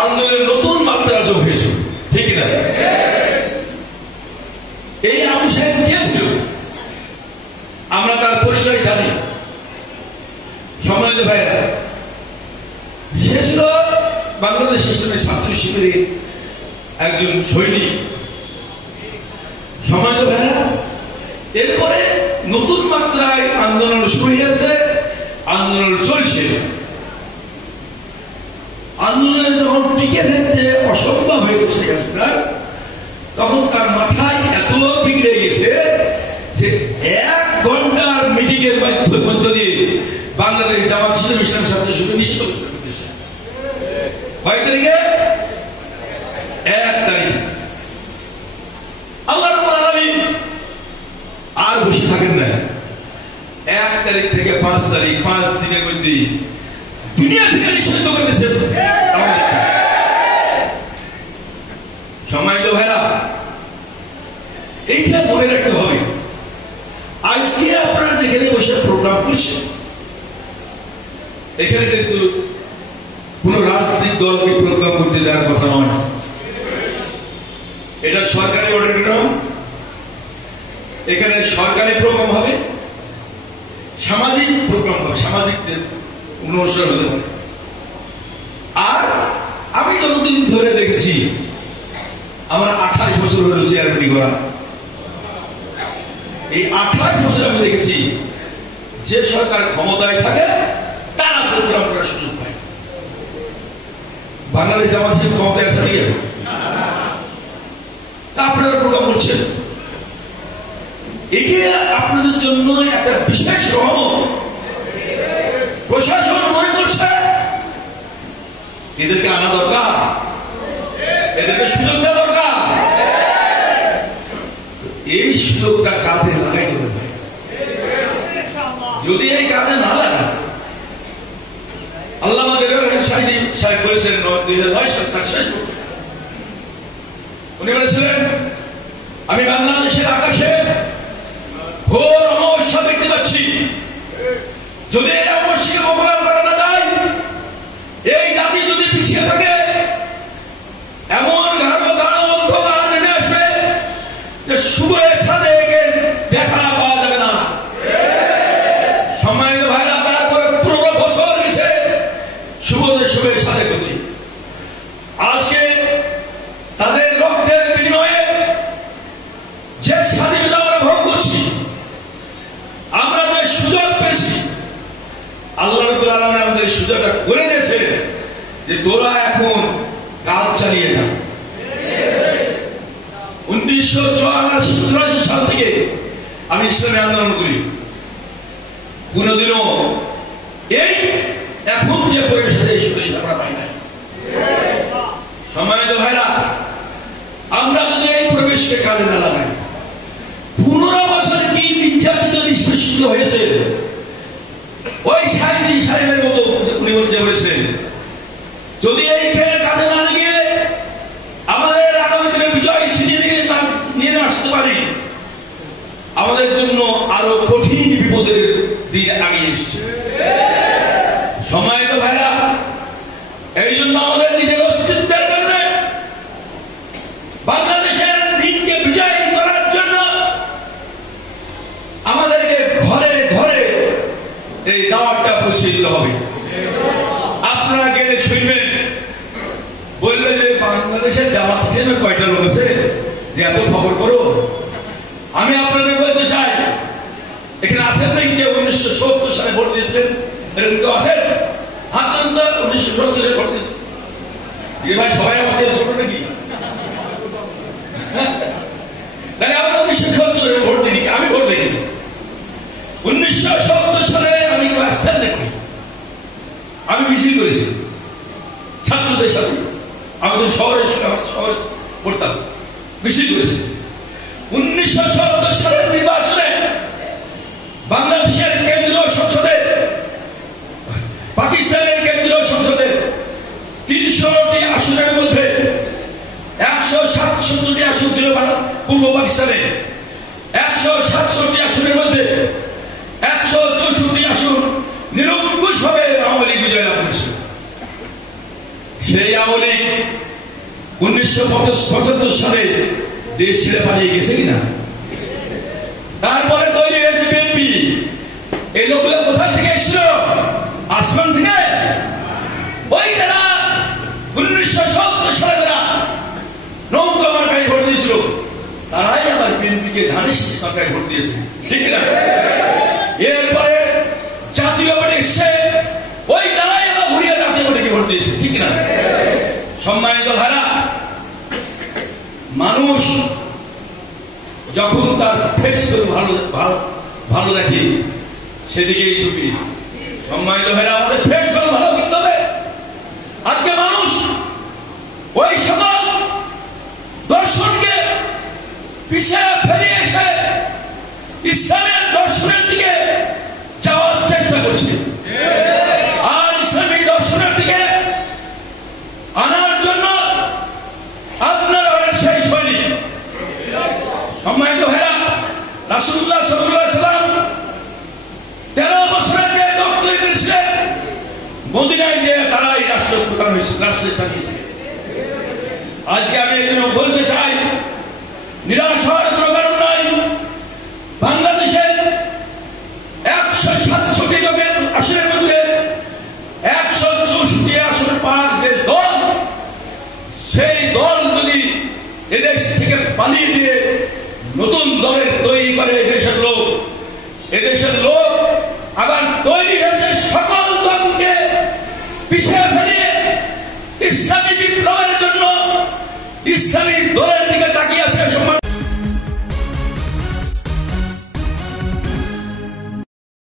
আন্দোলনের নতুন মাত্রা যোগ হয়েছিল, ঠিক না? এই আবু সাহেব কে ছিল? আমরা তার পরিচয় জানি। সম্মানিত ভাইরা, সে ছিল বাংলাদেশ ইসলামী ছাত্র শিবিরের একজন সৈনিক। সম্মানিত ভাইরা, এরপরে নতুন মাত্রায় আন্দোলন শুরু হয়েছে, আন্দোলন চলছে। আন্দোলনে যখন টিকে থাকতে অসম্ভব হয়েছে শেখ হাসিনার, তখন তার মাথায় এত বিগড়ে গেছে যে 1 ঘন্টার মিটিং এর মধ্য দিয়ে বাংলাদেশ জামাত ইসলামী ছাত্র শিবির নিষিদ্ধ ঘোষণা করতেছে। কয় তারিখে? 1 তারিখে। আল্লাহ রাব্বুল আলামিন আর বসে থাকেন না। 1 তারিখ থেকে 5 তারিখ, 5 দিনের মধ্যে দুনিয়া থেকে নিষিদ্ধ করে দিয়েছে। সম্মানিত ভাইরা, এইটা মনে রাখতে হবে। আজকে আপনারা যেখানে বসে প্রোগ্রাম করছেন, এখানে কিন্তু কোন রাজনৈতিক দলকে প্রোগ্রাম করতে দেওয়ার কথা নয়। এটা সরকারি অডিটোরিয়াম, এখানে সরকারি প্রোগ্রাম হবে, সামাজিক প্রোগ্রাম হবে, সামাজিকদের অনুষ্ঠান হতে পারে। আর আমি যতদিন ধরে দেখেছি, আমার 28 বছর হলো চেয়ারম্যান করা। এই 28 বছর আমি দেখেছি যে সরকার ক্ষমতায় থাকে তারা প্রোগ্রাম করার সুযোগ পায়। বাংলাদেশ জামাত ইসলামী ক্ষমতায় আছে নাকি? তা আপনারা প্রোগ্রাম করছেন, এটা আপনাদের জন্য একটা বিশেষ রহমত। প্রশাসন মনে করছে এদেরকে আনা দরকার, এদেরকে সুযোগ দেওয়া দরকার। এই সুযোগটা কাজে লাগাইতে হবে। যদি এই কাজে না লাগায়, আল্লামা দেওয়ান সাহেব বলেছেন 2009 সাল তার শেষ বক্তব্যে, উনি বলেছিলেন, আমি বাংলাদেশের আকাশে ঘোর অমাবস্যা দেখতে পাচ্ছি। যদি এই অমাবস্যাকে মোকাবেলা করা না যায়, এই জাতি যদি পিছিয়ে থাকে, এমন গাঢ় গাঢ় অন্ধকার নেমে আসবে যে শুভের সাথে দেখা পাওয়া যাবে না। সম্মানিত ভাইরা, তারপরে পুরো বছর গেছে শুভের সাথে ক্ষতি। আজকে তাদের রক্তের বিনিময়ে যে স্বাধীনতা আমরা ভোগ করছি, আমরা যে সুযোগ পেয়েছি, আল্লাহ রাব্বুল আলামিন আমাদের সুযোগটা করে দিয়েছে যে তোরা এখন কাজ চালিয়ে যা। 1984 সাল থেকে আমি ইসলামী আন্দোলন করি, কোনদিনও এই এখন যে পরিবেশ আছে এই সুযোগ আমরা পাই নাই। সম্মানিত ভাইরা, আমরা যদি এই পরিবেশকে কাজে না লাগাই, 15 বছর কি নির্যাতিত নিষ্পেষিত হয়েছে, ওই সাহেবের মতো উনি বলতে বলেছেন, যদি এই খেলে কাজে না লাগিয়ে আমাদের আগামী দিনে বিজয় নিয়ে আসতে পারি, আমাদের জন্য আরো কঠিন বিপদের দিন আগিয়ে এসছে। সম্মানিত ভাইরা, এই জন্য আমাদের নিজের অস্তিত্বের কারণে বাংলাদেশের দিনকে বিজয় করার জন্য আমাদেরকে ঘরে ঘরে এই দাওয়াতটা পৌঁছে দিতে হবে। আপনারা গেলে শুনবেন, বলবে যে বাংলাদেশের জামাত ইসলামের কয়টা লোক আছে যে এত খবর করো। আমি আপনাদের বলতে চাই, এখানে আছেন নাকি কেউ 1970 সালে ভোট দিয়েছিলেন? এরকম কেউ আছেন? হাত তুলুন তো। 1970 ভোট দিয়েছেন ভাই, সবাই আমার ছেলে ছোট নাকি? তাহলে আমরা 1970 ভোট দিই, আমি ভোট দেখেছি। 1970 সালে আমি ক্লাস 7 পড়ি, আমি মিছিল করেছি ছাত্রদের সাথে। আমি তো শহরে পড়তাম, মিছিল করেছি। 1970 সালের নির্বাচনে বাংলাদেশের কেন্দ্রীয় সংসদে, পাকিস্তানের কেন্দ্রীয় সংসদে 300টি আসনের মধ্যে 167টি আসন ছিল পূর্ব পাকিস্তানে, 167টি আসনের মধ্যে 164টি আসন নিরঙ্কুশ ভাবে আওয়ামী লীগ বিজয় লাভ করেছে। সেই আওয়ামী লীগ 1975 সালে দেশ ছেড়ে পালিয়ে গেছে কিনা? তারপরে তৈরি হয়েছে বিএনপি। এই লোকগুলো কোথায় থেকে এসেছিল? আসমান থেকে? ওই যারা 1970 সালে যারা নৌকা মার্কায় ভোট দিয়েছিল তারাই আমার বিএনপিকে ধানের শীষ মার্কায় ভোট দিয়েছে, ঠিক না? এরপরে জাতীয় পার্টি এসছে, ওই তারাই আমার ঘুরিয়ে জাতীয় পার্টিকে ভোট দিয়েছে, ঠিক না? সম্মানিত ভাইরা, মানুষ যখন তার ফেস করে ভালো রাখি সেদিকেই ঝুঁকি। সম্মানিত ভাইরা, আমাদের ফেস করে ভালো করতে হবে। আজকে মানুষ ওই সকল দর্শনকে পিছিয়ে ফেরিয়ে এসে ইসলামের দর্শনের দিকে যাওয়ার চেষ্টা করছে, আর ইসলামিক দর্শনের দিকে আনার জন্য আপনারা হলেন সেই সৈনিক। সম্মানিত ভাইরা, রাসূলুল্লাহ সাল্লাল্লাহু আলাইহি ওয়াসাল্লাম 13 বছরের যে ডক্টরেট করেছিলেন মদিনায় যে তারাই রাষ্ট্রপ্রধান হয়েছে, রাষ্ট্রে চালিয়েছে। আজকে আমি এই জন্য বলতে চাই, নিরাশ হওয়ার কোনো কারণ নাই। বাংলাদেশের 167 লোকের আসনের মধ্যে 164 আসন পার যে দল, সেই দল যদি এদেশ থেকে পালিয়ে দিয়ে নতুন দলের তৈরি করে এদেশের লোক আবার তৈরি হয়েছে সকল দলকে পিছিয়ে ফেলিয়ে ইসলামী বিপ্লবের জন্য ইসলামী দলের